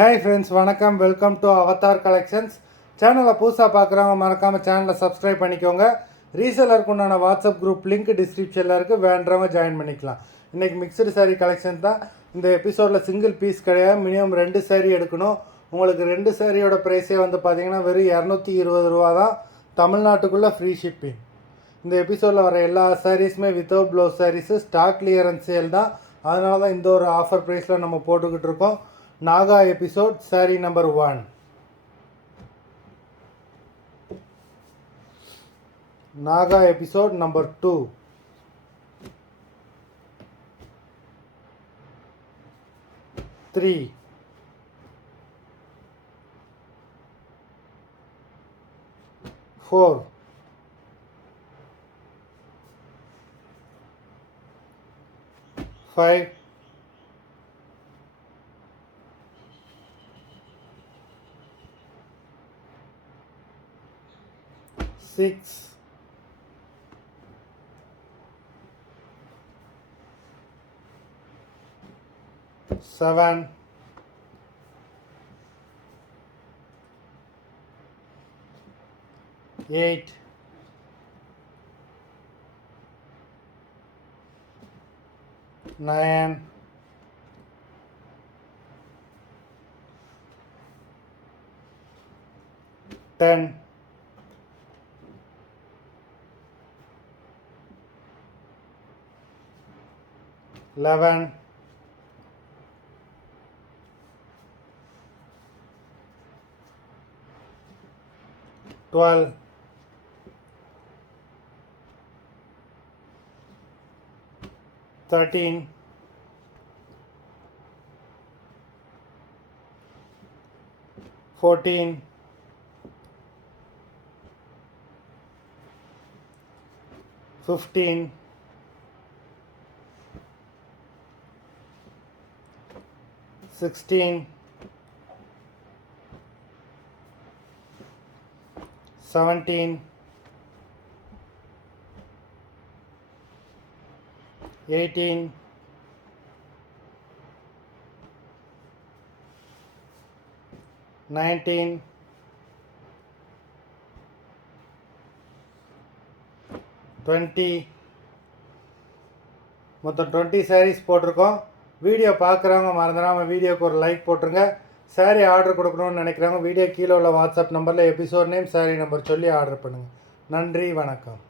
Hi friends, வணக்கம். Welcome to Avatar collections. சேனலை புதுசாக பார்க்குறவங்க மறக்காமல் சேனலை சப்ஸ்கிரைப் பண்ணிக்கோங்க. ரீசேலருக்கு உண்டான வாட்ஸ்அப் குரூப் லிங்க் டிஸ்கிரிப்ஷனில் இருக்குது, வேண்டவங்க ஜாயின் பண்ணிக்கலாம். இன்றைக்கி மிக்சடு சாரீ கலெக்ஷன் தான். இந்த எபிசோடில் சிங்கிள் பீஸ் கிடையாது, மினிமம் 2 சாரீ எடுக்கணும். உங்களுக்கு 2 சாரியோட ப்ரைஸே வந்து பார்த்தீங்கன்னா வெறும் 220 ரூபா தான். தமிழ்நாட்டுக்குள்ளே ஃப்ரீ ஷிப்பிங். இந்த எபிசோடில் வர எல்லா சாரீஸுமே without blouse saris stock clearance sale தான். அதனால தான் இந்த ஒரு ஆஃபர் ப்ரைஸில் நம்ம போட்டுக்கிட்டு இருக்கோம். Naga episode, saree number 1. Naga episode number 2. 3. 4. 5. 6. 7. 8. 9. 10. 11. 12. 13. 14. 15. 16. 17. 18. 19. 20. மொத்தம் 20 சாரீஸ் போட்டிருக்கோம். வீடியோ பார்க்குறவங்க மறந்துடாமல் வீடியோக்கு ஒரு லைக் போட்டுருங்க. சாரீ ஆர்டர் கொடுக்கணும்னு நினைக்கிறவங்க வீடியோ கீழே உள்ள வாட்ஸ்அப் நம்பரில் எபிசோட் நேம், சாரீ நம்பர் சொல்லி ஆர்டர் பண்ணுங்கள். நன்றி, வணக்கம்.